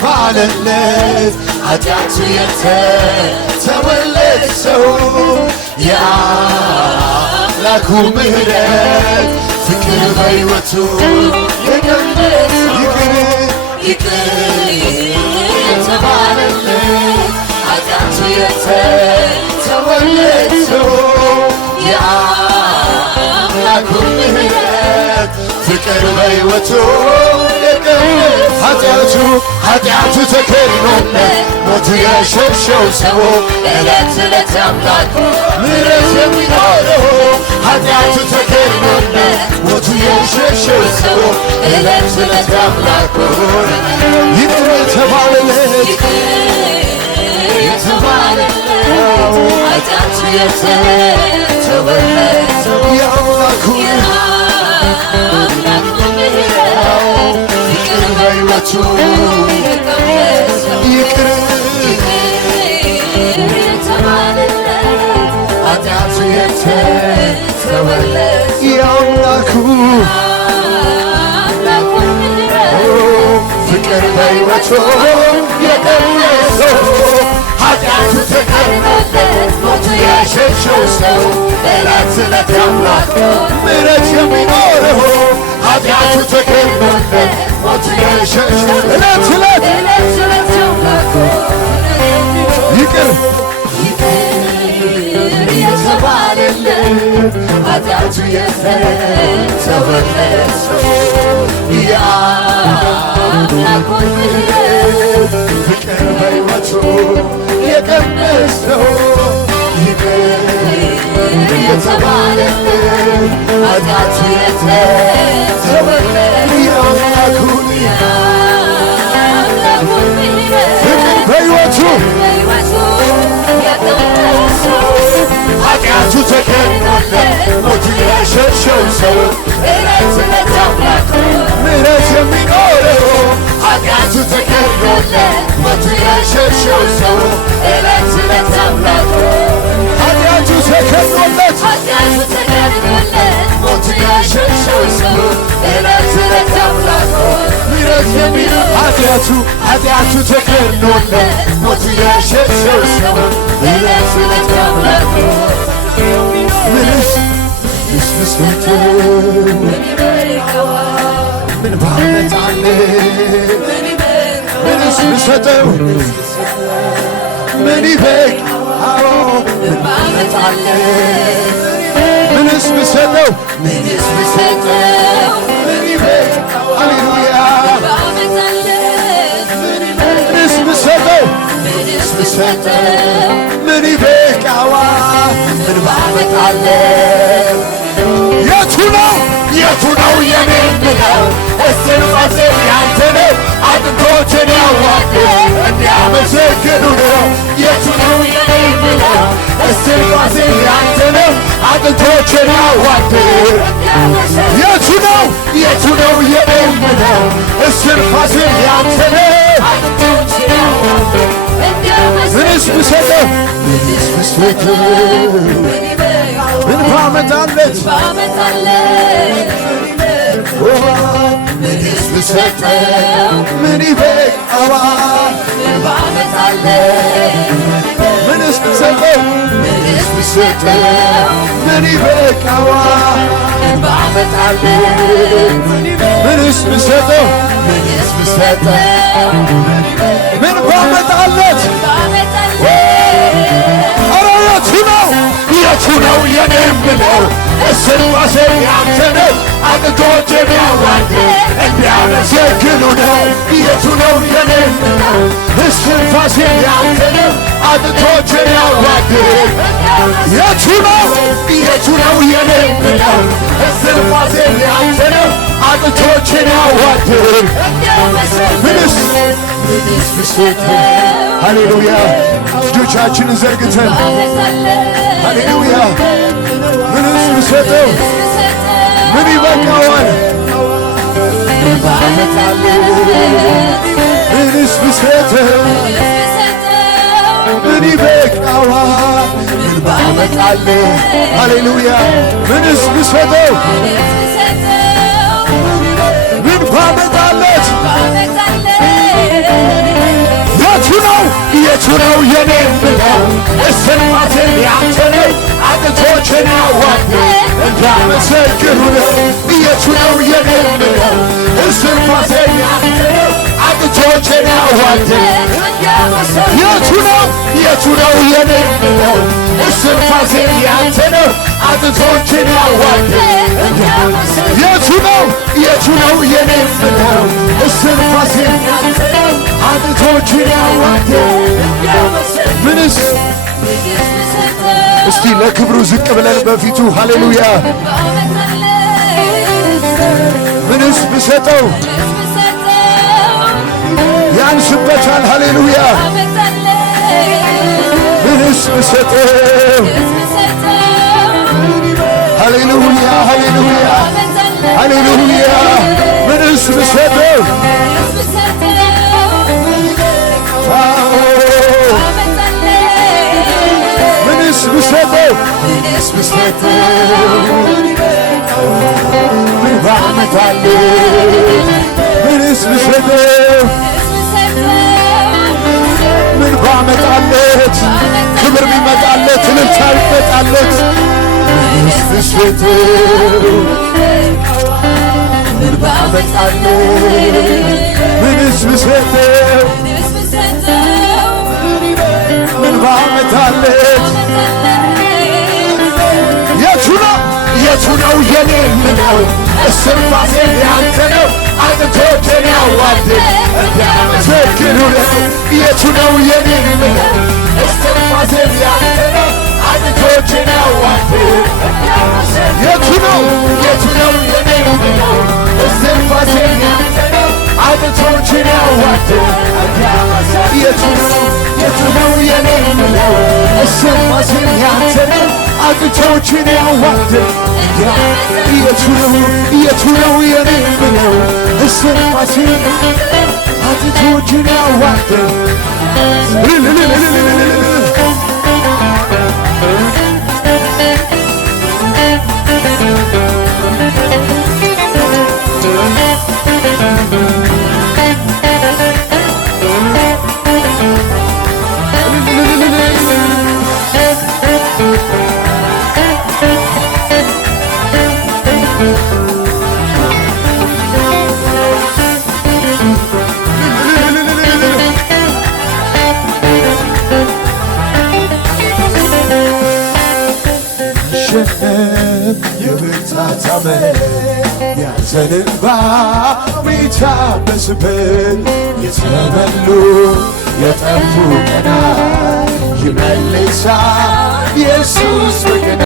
የተባለለት ኃጢአቱ የተተወለት ሰው የአምላኩ ምሕረት ፍቅር በሕይወቱ የገለጸው ይቅር የተባለለት ኃጢአቱ የተተወለት ሰው የአምላኩ ምሕረት ፍቅር በሕይወቱ ኃጢአቱ ተከድኖለት ሞቱ የሸሸው ሰው ዕለት ዕለት አምላኩ ምሕረት የሚኖረው ኃጢአቱ ተከድኖለት ሞቱ የሸሸው ሰው ዕለት ዕለት አምላኩ ይቅር የተባለለት ኃጢአቱ የተተወለት ሰው የአምላኩ በሕይወቱ ይቅር የተባለለት ኃጢአቱ የተተወለት የአምላኩ ፍቅር በሕይወቱ የቀለሰው ኃጢአቱ ተከድኖለት ሞቱ የሸሸው ሰው ዕለት ዕለት አምላኩ ምሕረት የሚኖረው ኃጢአቱ ተከድኖለት ሞቱ የሸሸው ዕለት ዕለት አምላኩ ይቅር የተባለለት ኃጢአቱ የተተወለት ሰው የአምላኩን ምሕረት ፍቅር በሕይወቱ የቀመሰው ይቅር የተባለለት ኃጢአቱ የተተወለት የአምላኩን ፍቅር በሕይወቱ ኃጢአቱ ተከድኖለት ሞቱ የሸሸው ሰው ዕለት ዕለት አምላኩ ምሕረት የሚኖረው ኃጢአቱ ተከድኖለት ሞቱ የሸሸው ሰው ዕለት ዕለት አምላኩ ኃጢአቱ ተከድኖለት ሞቱ የሸሸው ሰው ዕለት ዕለት አምላኩ ምሕረት የሚኖረው ኃጢአቱ ተከድኖለት ሞቱ የሸሸው ሰው ዕለት ዕለት አምላኩ ምንስ ምን ባመጣለት ምንስ ብሰጠው ምን ይበቃው ምን ባመጣለት ምንስ ብሰጠው ምን ይበቃው ሃሌሉያ ምንስ ብሰጠው ምን ይበቃዋ ምን ባመጣለት የቱ ነው የኔ የምለው እስትንፋሴ ያንተ ነው አጥንቶችን ያዋቅ እንዲያመሰግኑ ነው የቱ ነው የኔ የምለው እስትንፋሴ ያንተ ነው አጥንቶችን ያዋቅ የቱ ነው የኔ የምለው እስትንፋሴ ያንተ ነው አጥንቶችን ያዋቅ ምንስ ብሰጠው ምን ባመጣለት ምንስ ብሰጠው ምን ይበቃዋል ምንስ ብሰጠው ምን ይበቃዋል ምንስ ብሰጠው ምን ባመጣለት የቱ ነው የኔ የምለው እስትንፋሴ ያንተ ነው አጥንቶቼን ያዋቅ እንዲያመሰግኑ ነው የቱ ነው የኔ የምለው እስትንፋሴ ያንተ ነው አጥንቶቼን ያዋቅ የቱ ነው የኔ የምለው እስትንፋሴ ያንተ ነው አጥንቶቼን ያዋቅ ምንስ ሃሌሉያ እጆቻችንን ዘርግተን ሃሌሉያ ምንስ ብሰጠው ምን ይበቃዋል ምንስ ብሰጠው ምን ይበቃዋል? ምን ባመጣልህ ሃሌሉያ ምንስ ብሰጠው ምን ባመጣለት የቱ ነው የኔ ብለው እስንፋሴን ያንተ ነው አጥንቶቼን ያዋርድ እንዳመሰግኑ ነው የቱ ነው የኔ ብለው እስንፋሴን ያንተ ነው አጥንቶቼን ያዋርድ የቱ ነው የኔ ብለው እስንፋሴን ያንተ ነው አጥንቶቼን ያዋርድ የቱ ነው የኔ ብለው እስንፋሴን ያንተ ነው አጥንቶቼን ያዋርድ ምንስ እስቲ ለክብሩ ዝቅ ብለን በፊቱ ሃሌሉያ ምንስ ብሰጠው ያንስበታል ሃሌሉያ ምንስ ብሰጠው ሃሌሉያ ሃሌሉያ ሃሌሉያ ምንስ ብሰጠው ምንስ ብሰጠው ምን ባመጣልህ ምንስ ብሰጠው ምን ባመጣለት ክብር ቢመጣለት እልልታ ቢመጣለት ምንስ ብሰጠው ምን ባመጣልህ ምንስ ብሰጠው ምን ባመጣለት የቱ ነው የኔ ምለው እስንፋሴን ያንተ ነው አጥንቶቼን ያዋርድ እንዲያመሰግኑ ነው የቱ ነው የኔ ምለው እስንፋሴን ያንተ ነው አጥንቶቼን ያዋርድ የቱ ነው የኔ ምለው እስንፋሴን ያንተ ነው አጥንቶቼን ያዋርድ የቱ ነው የኔ ምለው እስንፋሴን ያንተ ነው አጥንቶቼን ያዋርድ የቱ ነው የኔ ምለው እስንፋሴን አጥንቶቼን ያዋርድ የብርታት ዓመት ያንተን እንባ ሚታበስበት የተበሉ የጠፉ ቀናት ይመልሳል ኢየሱስ